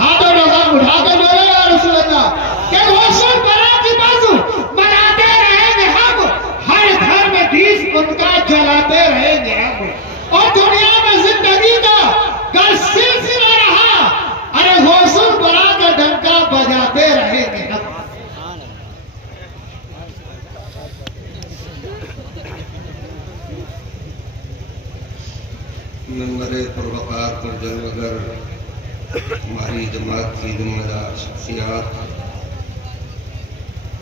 ہاتھوں ڈولا اٹھا کے بولے یا رسول اللہ کہ غسل برا کی بازو بناتے رہیں گے ہم، ہر گھر میں 20 ان کا جلاتے رہیں گے ہم، اور دنیا میں زندگی کا گر سلسلہ رہا ارے غسل برا کا ڈنکا بجاتے رہیں گے ہم۔ ممبر پروقار پر جلوگر ہماری جماعت کی ذمہ دار شخصیات،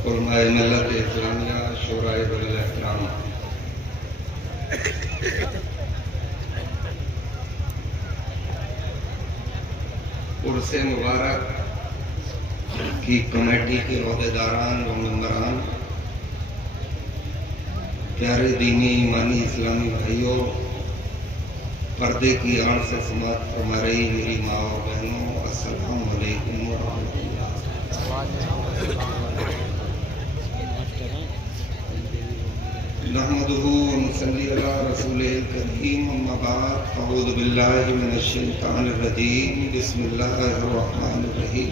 علماء ملت اسلامیہ، شورائے بڑے احترام، عرس مبارک کی کمیٹی کے عہدیداران و ممبران، پیارے دینی ایمانی اسلامی بھائیوں، پردے کی آڑ سے سماعت فرما رہی میری ماں اور بہنوں، السلام علیکم ورحمۃ اللہ۔ نحمدہ ونصلی علی رسولہ الکریم، اما بعد، اعوذ باللہ من الشیطان الرجیم، بسم اللہ الرحمن الرحیم۔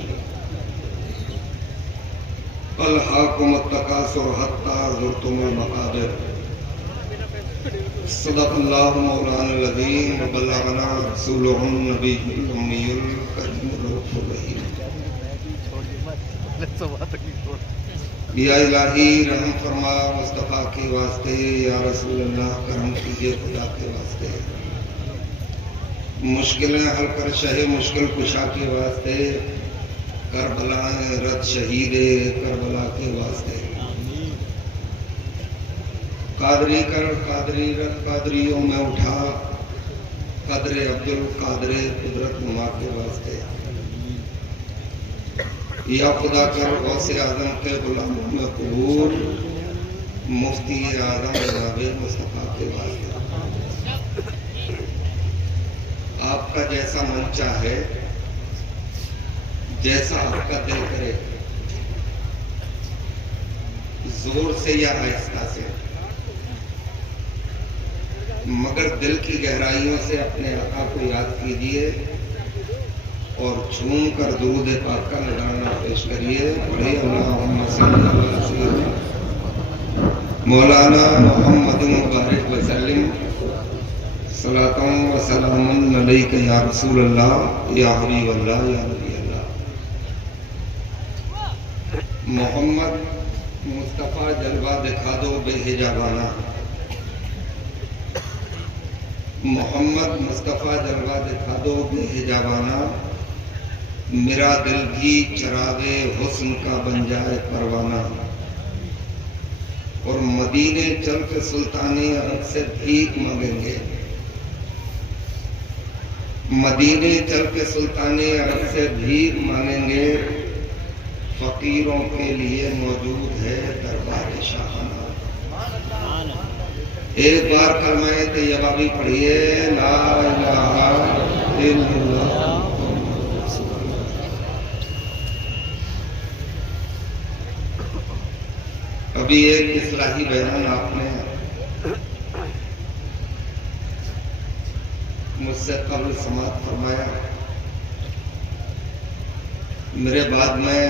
الہاکم التکاثر حتی زرتم المقابر، صدق اللہ مولانا العظیم وبلغنا رسولہ النبی الامی الکریم الرؤوف الرحیم۔ یا الہی رحم فرما مصطفیٰ کے واسطے، یا رسول اللہ کرم کیجئے خدا کے واسطے، مشکلیں حل کر شہ مشکل کشا کے واسطے، کربلائیں رد شہید کربلا کے واسطے، قادری کر قادری رد قادریوں میں اٹھا، قدر عبد القادر قدرت نما کے واسطے، یا خدا کر غوث اعظم کے غلاموں میں قبول، مفتی اعظم جناب مصطفیٰ کے واسطے۔ آپ کا جیسا من چاہے، جیسا آپ کا دل کرے، زور سے یا آہستہ سے، مگر دل کی گہرائیوں سے اپنے آقا کو یاد کیجئے اور جھوم کر درود پاک کا نذرانہ پیش کریے۔ پڑھے اللہم صلی اللہ علیہ مولانا محمد مبارک وسلم، صلاۃ و سلام علیک یا رسول اللہ، یا حبیب اللہ، یا نبی اللہ۔ محمد مصطفیٰ جلوہ دکھا دو بے حجابانہ، محمد مصطفیٰ جلوہ دکھا دو بے حجابانہ، میرا دل بھی چراغ حسن کا بن جائے پروانہ، اور مدینے چل کے سلطان عرب سے بھیک مانگیں گے، مدینے چل کے سلطان عرب سے بھیک مانگیں گے، فقیروں کے لیے موجود ہے دربار شاہانہ۔ ایک بار کلمہ طیبہ بھی پڑھیے، لا الہ الا اللہ۔ ابھی ایک اصلاحی بیان آپ نے مجھ سے قبل سماعت فرمایا، میرے بعد میں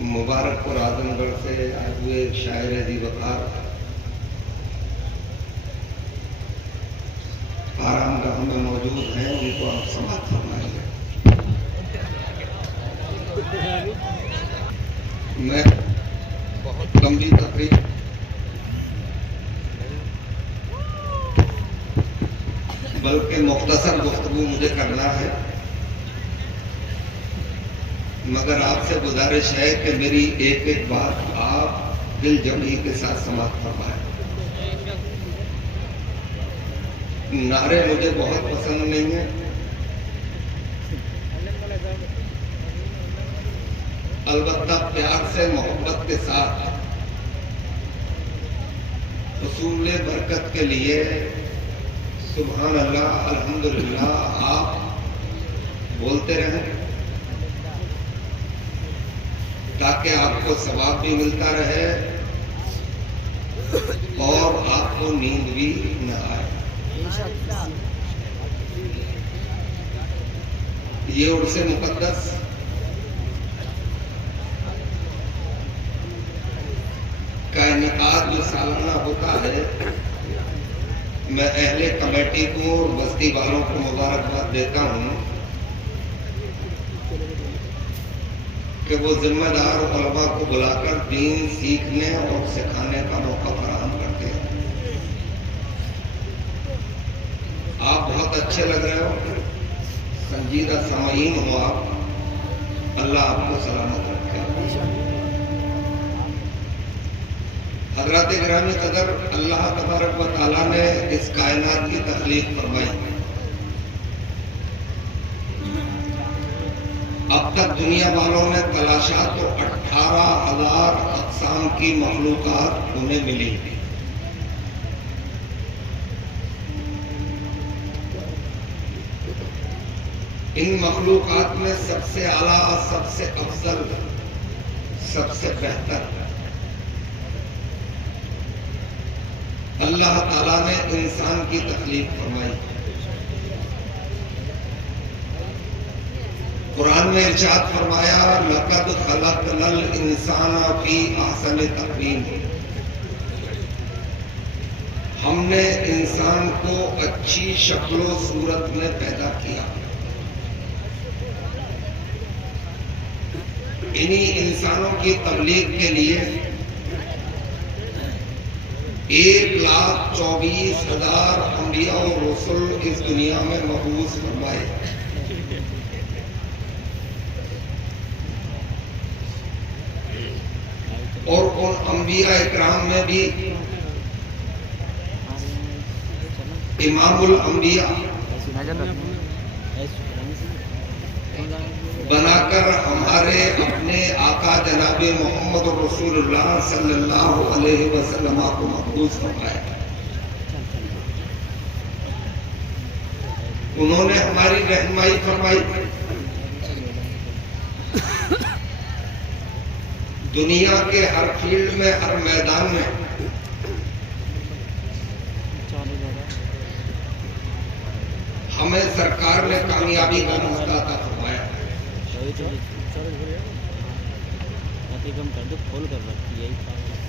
مبارک پور اعظم گڑھ سے آئے ہوئے ایک شاعر ذی وقار آرام گاہ میں موجود ہیں، ان کو آپ سماعت فرمائیں گے۔ میں بہت لمبی تقریر بلکہ مختصر گفتگو مجھے کرنا ہے، مگر آپ سے گزارش ہے کہ میری ایک ایک بات آپ دل جمعی کے ساتھ سماعت فرمائیں۔ نعرے مجھے بہت پسند نہیں ہیں، البتہ پیار سے محبت کے ساتھ حصول برکت کے لیے سبحان اللہ الحمدللہ آپ بولتے رہیں تاکہ آپ کو ثواب بھی ملتا رہے اور آپ کو نیند بھی نہ آئے۔ یہ عرس مقدس کا انعقاد جو سالانہ ہوتا ہے، میں اہل کمیٹی کو اور بستی والوں کو مبارکباد دیتا ہوں کہ وہ ذمہ دار علماء کو بلا کر دین سیکھنے اور سکھانے کا موقع فراہم کرتے ہیں۔ آپ بہت اچھے لگ رہے ہو، سنجیدہ سامعین ہو آپ، اللہ آپ کو سلامت رکھے۔ حضرات گرامی قدر، اللہ تبارک و تعالیٰ نے اس کائنات کی تخلیق فرمائی۔ اب تک دنیا والوں نے تلاشا تو 18,000 اقسام کی مخلوقات انہیں ملی۔ ان مخلوقات میں سب سے اعلیٰ، سب سے افضل، سب سے بہتر اللہ تعالیٰ نے انسان کی تخلیق فرمائی۔ قرآن میں ارشاد فرمایا، لَقَدْ خَلَقْنَا الْإِنسَانَ فِي أَحْسَنِ تَقْوِيمٍ۔ ہم نے انسان کو اچھی شکل و صورت میں پیدا کیا۔ انہی انسانوں کی تبلیغ کے لیے 1,24,000 انبیاء و رسول اس دنیا میں مبعوث فرمائے۔ اور ان انبیاء اکرام میں بھی امام الانبیاء بنا کر ہمارے اپنے آقا جناب محمد رسول اللہ صلی اللہ علیہ وسلم کو مبعوث فرمایا۔ انہوں نے ہماری رہنمائی فرمائی، دنیا کے ہر فیلڈ میں، ہر میدان میں ہمیں سرکار نے کامیابی کا نقطہ عطا فرمایا۔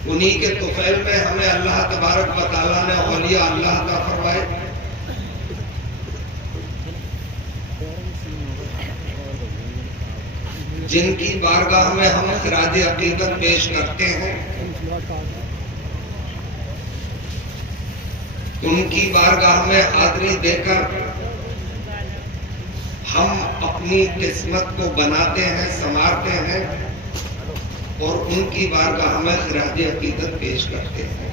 انہی کے طفیل میں ہمیں اللہ تبارک و تعالیٰ نے اولیاء اللہ عطا فرمائے۔ جن کی بارگاہ میں ہم خراج عقیدت پیش کرتے ہیں، ان کی بارگاہ میں حاضری دے کر ہم اپنی قسمت کو بناتے ہیں، سنوارتے ہیں اور ان کی بارگاہ میں خراج عقیدت پیش کرتے ہیں۔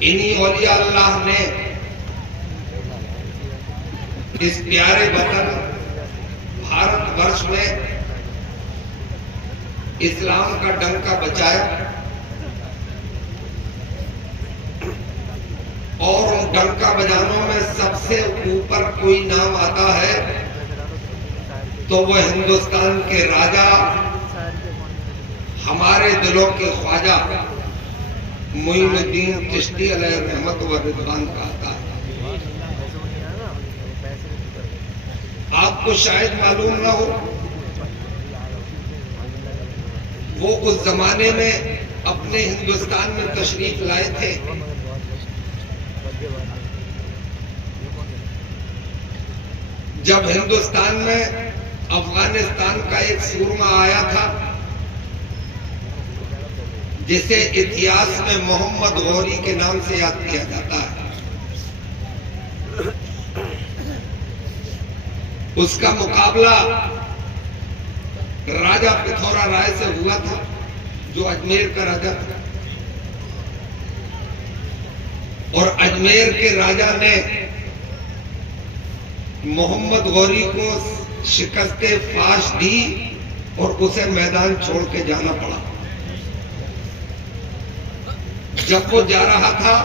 انہی اولیاء اللہ نے اس پیارے وطن بھارت ورش میں اسلام کا ڈنکا بچایا، اور ان ڈنکا بجانوں میں سب سے اوپر کوئی نام آتا ہے تو وہ ہندوستان کے راجا، ہمارے دلوں کے خواجہ معین الدین چشتی علیہ رحمت و رضوان کا آتا ہے۔ آپ کو شاید معلوم نہ ہو، وہ اس زمانے میں اپنے ہندوستان میں تشریف لائے تھے۔ جب ہندوستان میں افغانستان کا ایک سورما آیا تھا جسے اتہاس میں محمد غوری کے نام سے یاد کیا جاتا ہے، اس کا مقابلہ راجہ پتھورا رائے سے ہوا تھا جو اجمیر کا راجہ تھا، اور اجمیر کے راجہ نے محمد غوری کو شکست فاش دی اور اسے میدان چھوڑ کے جانا پڑا۔ جب وہ جا رہا تھا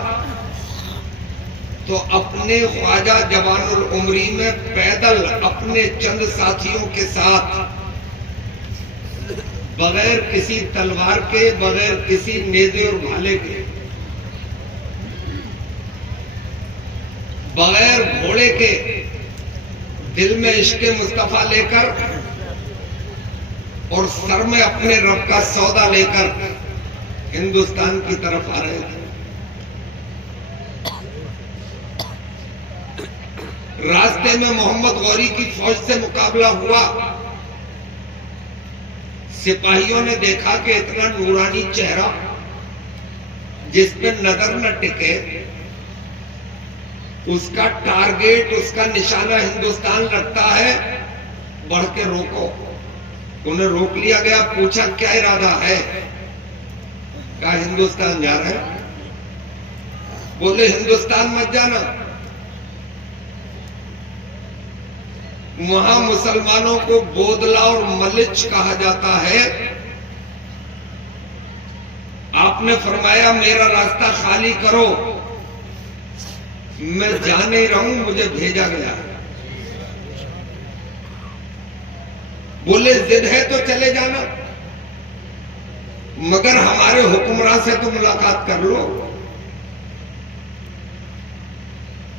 تو اپنے خواجہ جوان العمری میں پیدل اپنے چند ساتھیوں کے ساتھ، بغیر کسی تلوار کے، بغیر کسی نیزے اور بھالے کے، بغیر گھوڑے کے دل میں عشق مصطفیٰ لے کر اور سر میں اپنے رب کا سودا لے کر ہندوستان کی طرف آ رہے تھے. راستے میں محمد غوری کی فوج سے مقابلہ ہوا. سپاہیوں نے دیکھا کہ اتنا نورانی چہرہ جس پہ نظر نہ ٹکے، اس کا ٹارگیٹ، اس کا نشانہ ہندوستان رکھتا ہے، بڑھ کے روکو. انہیں روک لیا گیا. پوچھا کیا ارادہ ہے؟ کہا ہندوستان جا رہے ہیں. بولے ہندوستان مت جانا، وہاں مسلمانوں کو بودلا اور ملچ کہا جاتا ہے. آپ نے فرمایا میرا راستہ خالی کرو، میں جا نہیں رہا ہوں، مجھے بھیجا گیا. بولے ضد ہے تو چلے جانا، مگر ہمارے حکمراں سے تو ملاقات کر لو.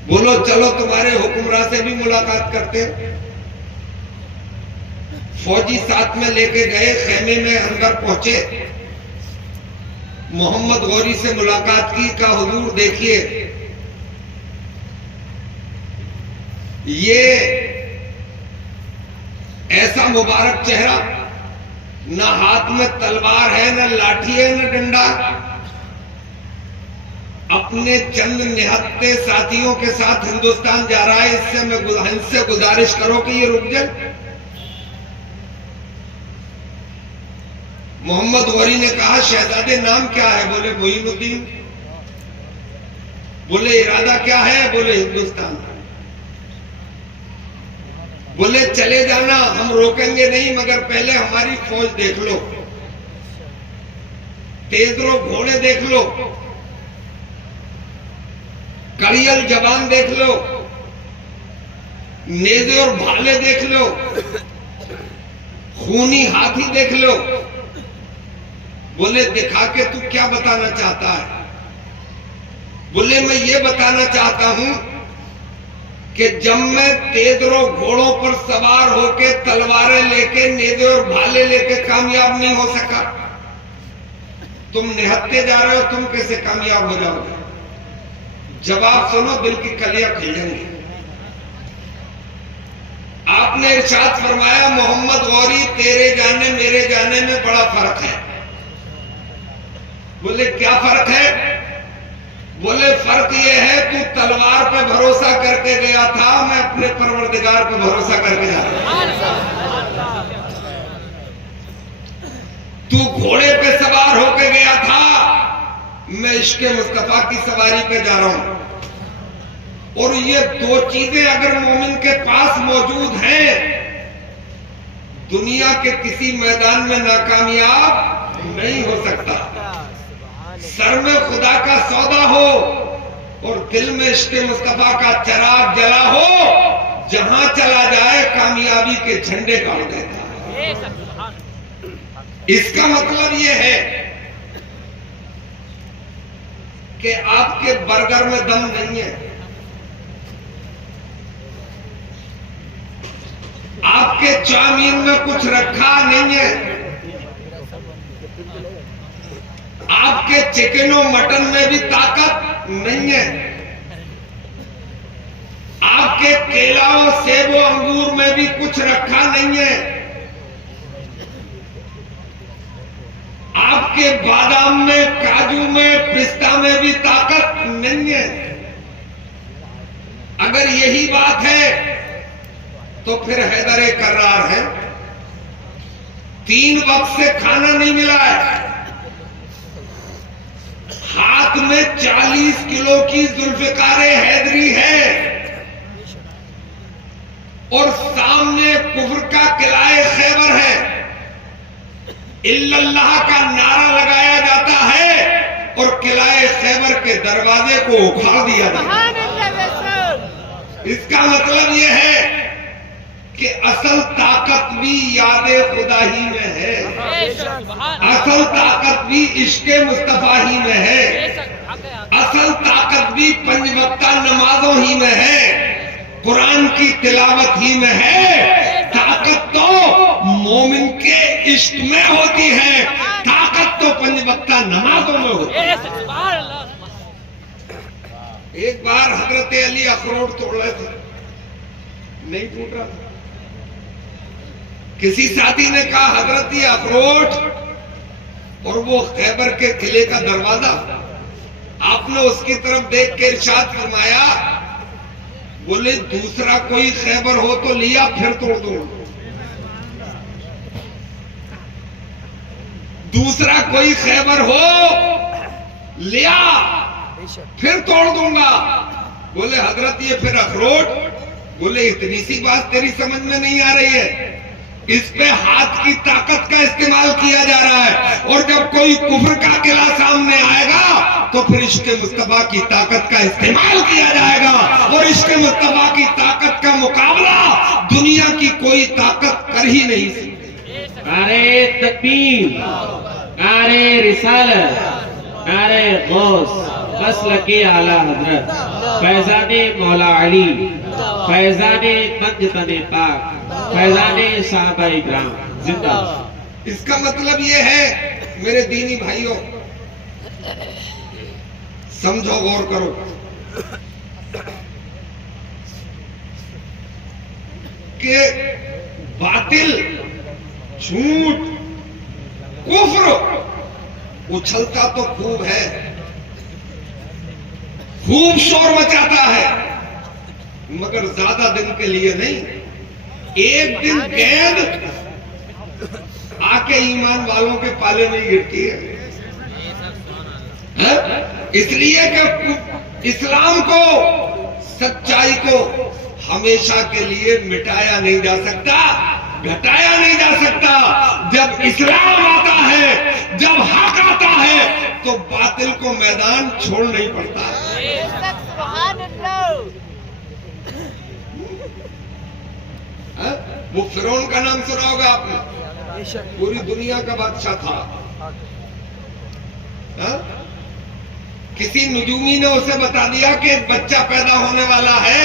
بولو چلو تمہارے حکمراں سے بھی ملاقات کرتے. فوجی ساتھ میں لے کے گئے، خیمے میں اندر پہنچے، محمد غوری سے ملاقات کی. کہا حضور دیکھیے یہ ایسا مبارک چہرہ، نہ ہاتھ میں تلوار ہے، نہ لاٹھی ہے، نہ ڈنڈا. اپنے چند نہتے ساتھیوں کے ساتھ ہندوستان جا رہا ہے، اس سے گزارش کرو کہ یہ رک جائے. محمد غوری نے کہا شہزادے نام کیا ہے؟ بولے معین الدین. بولے ارادہ کیا ہے؟ بولے ہندوستان. بولے چلے جانا، ہم روکیں گے نہیں، مگر پہلے ہماری فوج دیکھ لو، تیز رو گھوڑے دیکھ لو، کڑیل جوان دیکھ لو، نیزے اور بھالے دیکھ لو، خونی ہاتھی دیکھ لو. بولے دکھا کے تو کیا بتانا چاہتا ہے؟ بولے میں یہ بتانا چاہتا ہوں کہ جب میں تیزرو گھوڑوں پر سوار ہو کے تلواریں لے کے نیزے اور بھالے لے کے کامیاب نہیں ہو سکا، تم نہتے جا رہے ہو، تم کیسے کامیاب ہو جاؤ گے؟ جواب سنو، دل کی کلیاں کھلیں گی. آپ نے ارشاد فرمایا محمد غوری تیرے جانے میرے جانے میں بڑا فرق ہے. بولے کیا فرق ہے؟ بولے فرق یہ ہے تو تلوار پہ بھروسہ کر کے گیا تھا، میں اپنے پروردگار پہ بھروسہ کر کے جا رہا ہوں. تو گھوڑے پہ سوار ہو کے گیا تھا، میں عشق مصطفیٰ کی سواری پہ جا رہا ہوں. اور یہ دو چیزیں اگر مومن کے پاس موجود ہیں، دنیا کے کسی میدان میں ناکامیاب نہیں ہو سکتا. سر میں خدا کا سودا ہو اور دل میں عشق مصطفیٰ کا چراغ جلا ہو، جہاں چلا جائے کامیابی کے جھنڈے گاڑ دیتا ہے. اس کا مطلب یہ ہے کہ آپ کے برگر میں دم نہیں ہے، آپ کے چاؤمین میں کچھ رکھا نہیں ہے، آپ کے چکن و مٹن میں بھی طاقت نہیں ہے، آپ کے کیلا و سیب و انگور میں بھی کچھ رکھا نہیں ہے، آپ کے بادام میں، کاجو میں، پستہ میں بھی طاقت نہیں ہے. اگر یہی بات ہے تو پھر حیدر کرار ہے. 3 وقت سے کھانا نہیں ملا ہے، ہاتھ میں 40 کلو کی ذوالفقار حیدری ہے، اور سامنے کفر کا قلعہ خیبر ہے. الا اللہ کا نعرہ لگایا جاتا ہے اور قلعہ خیبر کے دروازے کو اکھاڑ دیا جاتا ہے. اس کا مطلب یہ ہے کہ اصل طاقت بھی یاد خدا ہی میں ہے، اصل طاقت بھی عشق مصطفیٰ ہی میں ہے، اصل طاقت بھی کامیابی 5 وقتہ نمازوں ہی میں ہے، قرآن کی تلاوت ہی میں ہے، طاقت تو مومن کے عشق میں ہوتی ہے، طاقت تو 5 وقتہ نمازوں میں ہوتی ہے۔ ایک بار حضرت علی اخروٹ توڑ رہے تھے، نہیں ٹوٹ رہا تھا، کسی ساتھی نے کہا حضرت یہ اخروٹ اور وہ خیبر کے قلعے کا دروازہ، آپ نے اس کی طرف دیکھ کے ارشاد فرمایا، بولے دوسرا کوئی خیبر ہو تو لیا پھر توڑ دو، دوسرا کوئی خیبر ہو لیا پھر توڑ دوں گا۔ بولے حضرت یہ پھر اخروٹ؟ بولے اتنی سی بات تیری سمجھ میں نہیں آ رہی ہے، اس پہ ہاتھ کی طاقت کا استعمال کیا جا رہا ہے، اور جب کوئی کفر کا قلعہ سامنے آئے گا تو پھر عشق مصطفیٰ کی طاقت کا استعمال کیا جائے گا، اور عشق مصطفیٰ کی طاقت کا مقابلہ دنیا کی کوئی طاقت کر ہی نہیں سکتی۔ نعرہ تکبیر، نعرہ رسالت، نعرہ غوث، مسلک اعلیٰ حضرت، فیضان مولا علی، فیضان منجتن پاک، فیضان صحابہ اکرام، زندہ۔ اس کا مطلب یہ ہے میرے دینی بھائیوں، سمجھو غور کرو، کہ باطل، جھوٹ، کفر اچھلتا تو خوب ہے، خوب شور مچاتا ہے، مگر زیادہ دن کے لیے نہیں۔ ایک دن گیند آ کے ایمان والوں کے پالے میں گرتی ہے، اس لیے کہ اسلام کو، سچائی کو ہمیشہ کے لیے مٹایا نہیں جا سکتا، گھٹایا نہیں جا سکتا۔ جب اسلام آتا ہے، جب حق آتا ہے، تو باطل کو میدان چھوڑ نہیں پڑتا۔ وہ فرعون کا نام سنا ہوگا آپ نے، پوری دنیا کا بادشاہ تھا، کسی نجومی نے اسے بتا دیا کہ ایک بچہ پیدا ہونے والا ہے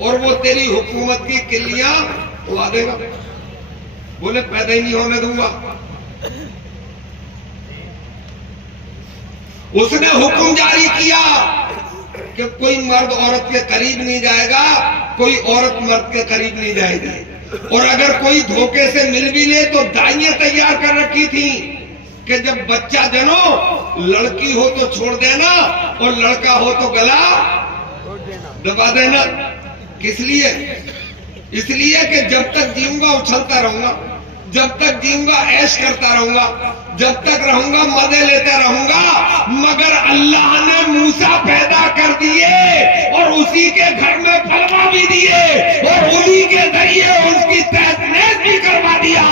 اور وہ تیری حکومت کی کلیاں اڑا دے گا۔ بولے پیدا ہی نہیں ہونے دوں گا۔ اس نے حکم جاری کیا کہ کوئی مرد عورت کے قریب نہیں جائے گا، کوئی عورت مرد کے قریب نہیں جائے گی، اور اگر کوئی دھوکے سے مل بھی لے تو دائیں تیار کر رکھی تھی کہ جب بچہ جنو، لڑکی ہو تو چھوڑ دینا اور لڑکا ہو تو گلا دبا دینا۔ کس لیے؟ اس لیے کہ جب تک جیوں گا اچھلتا رہوں گا، جب تک جیوں گا عیش کرتا رہوں گا، جب تک رہوں گا مزے لیتے رہوں گا۔ مگر اللہ نے موسیٰ پیدا کر دیے اور اسی کے گھر میں پھلوا بھی دیے اور انہی کے ذریعے اس کی تحت نیز بھی کروا دیا۔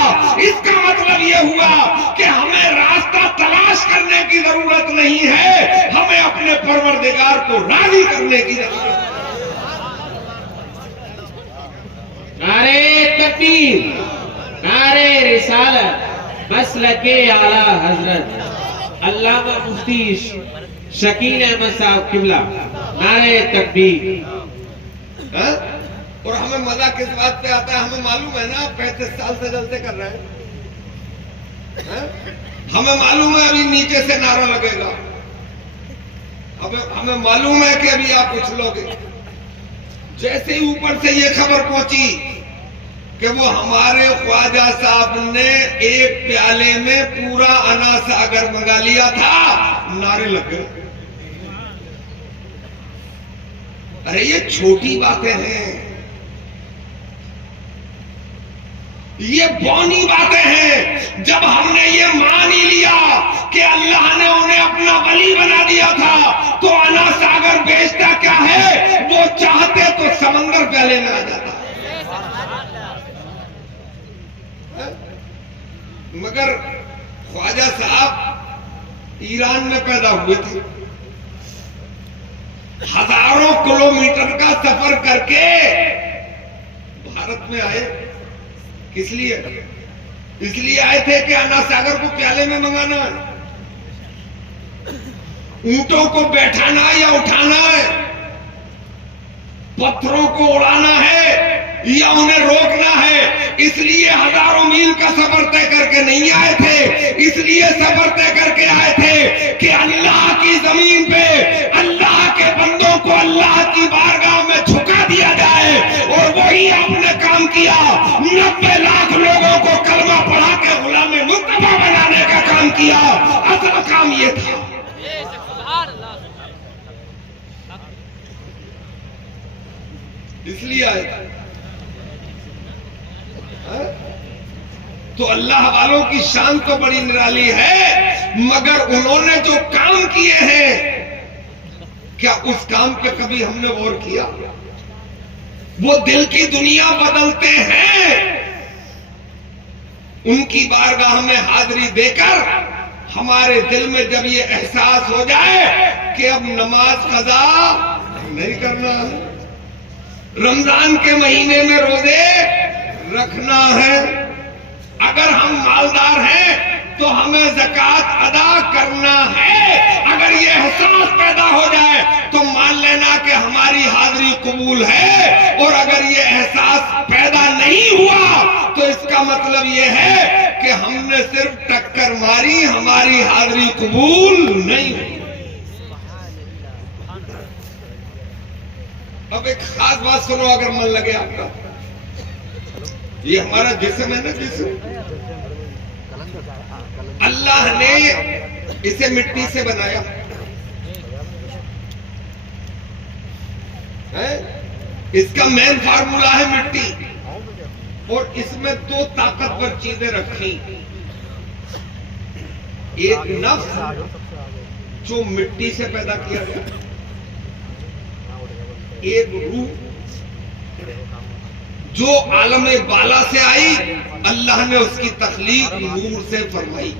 اس کا مطلب یہ ہوا کہ ہمیں راستہ تلاش کرنے کی ضرورت نہیں ہے، ہمیں اپنے پروردگار کو راضی کرنے کی ضرورت ہے۔ نعرہ تکبیر، نعرہ رسالت، مسلک اعلیٰ حضرت علامہ مفتی شکیل احمد صاحب قبلہ، نعرہ تکبیر۔ اور ہمیں مزہ کس بات پہ آتا ہے؟ ہمیں معلوم ہے نا 35 سال سے جلسے کر رہے ہیں، ہمیں معلوم ہے ابھی نیچے سے نعرہ لگے گا، ہمیں معلوم ہے کہ ابھی آپ اچھلو گے۔ جیسے ہی اوپر سے یہ خبر پہنچی کہ وہ ہمارے خواجہ صاحب نے ایک پیالے میں پورا انا ساگر منگا لیا تھا، نعرے لگ گئے۔ ارے یہ چھوٹی باتیں ہیں، یہ بونی باتیں ہیں۔ جب ہم نے یہ مان ہی لیا کہ اللہ نے انہیں اپنا ولی بنا دیا تھا، تو انا ساگر بیچتا کیا ہے؟ وہ چاہتے تو سمندر پیالے میں آ جاتا، مگر خواجہ صاحب ایران میں پیدا ہوئے تھے، ہزاروں کلومیٹر کا سفر کر کے بھارت میں آئے۔ کس لیے؟ اس لیے آئے تھے کہ انا ساگر کو پیالے میں منگانا ہے۔ اونٹوں کو بیٹھانا یا اٹھانا ہے، پتھروں کو اڑانا ہے یا انہیں روکنا ہے. اس لیے ہزاروں میل کا سفر طے کر کے نہیں آئے تھے، اس لیے سفر طے کر کے آئے تھے کہ اللہ کی زمین پہ اللہ کے بندوں کو اللہ کی بارگاہ میں جھکا دیا جائے. اور وہی آپ نے کام کیا. 90 لاکھ لوگوں کو کلمہ پڑھا کے غلام مصطفیٰ بنانے کا کام کیا. اصل کام یہ تھا. اس لیے آئے تھے. تو اللہ والوں کی شان تو بڑی نرالی ہے، مگر انہوں نے جو کام کیے ہیں کیا اس کام پہ کبھی ہم نے غور کیا؟ وہ دل کی دنیا بدلتے ہیں. ان کی بارگاہ میں حاضری دے کر ہمارے دل میں جب یہ احساس ہو جائے کہ اب نماز قضا نہیں کرنا، رمضان کے مہینے میں روزے رکھنا ہے، اگر ہم مالدار ہیں تو ہمیں زکوٰۃ ادا کرنا ہے، اگر یہ احساس پیدا ہو جائے تو مان لینا کہ ہماری حاضری قبول ہے. اور اگر یہ احساس پیدا نہیں ہوا تو اس کا مطلب یہ ہے کہ ہم نے صرف ٹکر ماری، ہماری حاضری قبول نہیں ہوئی. اب ایک خاص بات سنو اگر من لگے آپ کا. یہ ہمارا جسم ہے نا، جسم اللہ نے اسے مٹی سے بنایا ہے. اس کا مین فارمولا ہے مٹی، اور اس میں 2 طاقتور چیزیں رکھی. ایک نفس جو مٹی سے پیدا کیا گیا، ایک روح جو عالم بالا سے آئی، اللہ نے اس کی تخلیق نور سے فرمائی.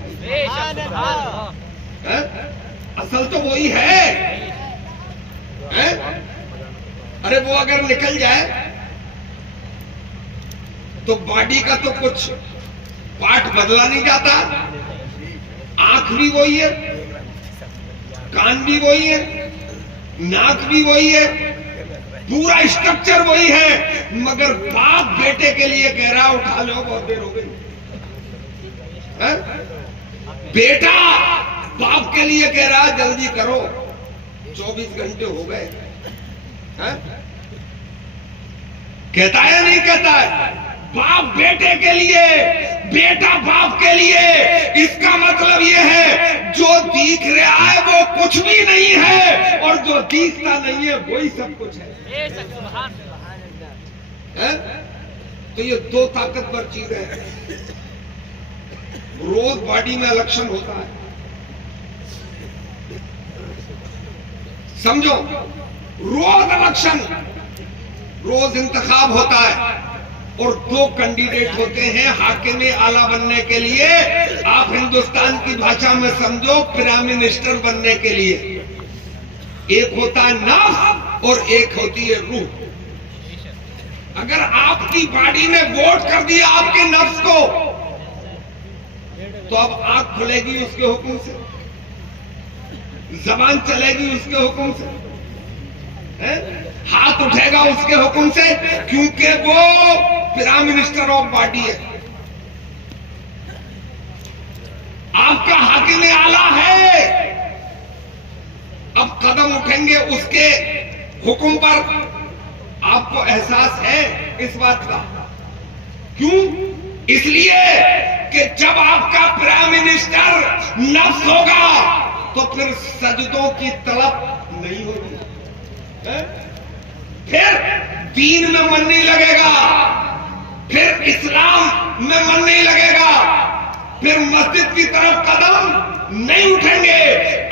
اصل تو وہی ہے. ارے وہ اگر نکل جائے تو باڈی کا تو کچھ پارٹ بدلا نہیں جاتا. آنکھ بھی وہی ہے، کان بھی وہی ہے، ناک بھی وہی ہے، پورا اسٹرکچر وہی ہے، مگر باپ بیٹے کے لیے کہہ رہا اٹھا لو بہت دیر ہو گئی. بیٹا باپ کے لیے کہہ رہا جلدی کرو 24 گھنٹے ہو گئے. کہتا ہے نہیں کہتا ہے؟ باپ بیٹے کے لیے، بیٹا باپ کے لیے. اس کا مطلب یہ ہے جو دیکھ رہا ہے وہ کچھ بھی نہیں ہے، اور جو دیکھتا نہیں ہے وہی سب کچھ ہے. تو یہ 2 طاقتور چیزیں ہیں. روز باڈی میں الیکشن ہوتا ہے، سمجھو، روز الیکشن، روز انتخاب ہوتا ہے، اور 2 کینڈیڈیٹ ہوتے ہیں حاکم اعلیٰ بننے کے لیے. آپ ہندوستان کی بھاشا میں سمجھو پرائم منسٹر بننے کے لیے. ایک ہوتا ہے نفس اور ایک ہوتی ہے روح. اگر آپ کی باڈی نے ووٹ کر دیا آپ کے نفس کو تو اب آنکھ کھلے گی اس کے حکم سے، زبان چلے گی اس کے حکم سے، ہاتھ اٹھے گا اس کے حکم سے، کیونکہ وہ پرائم منسٹر آف باڈی ہے. آپ کا حاکم اعلیٰ ہے. اب قدم اٹھیں گے اس کے حکم پر. آپ کو احساس ہے اس بات کا؟ کیوں؟ اس لیے کہ جب آپ کا پرائم منسٹر نفس ہوگا تو پھر سجدوں کی طلب نہیں ہوگی، پھر دین میں من نہیں لگے گا، پھر اسلام میں من نہیں لگے گا، پھر مسجد کی طرف قدم نہیں اٹھیں گے.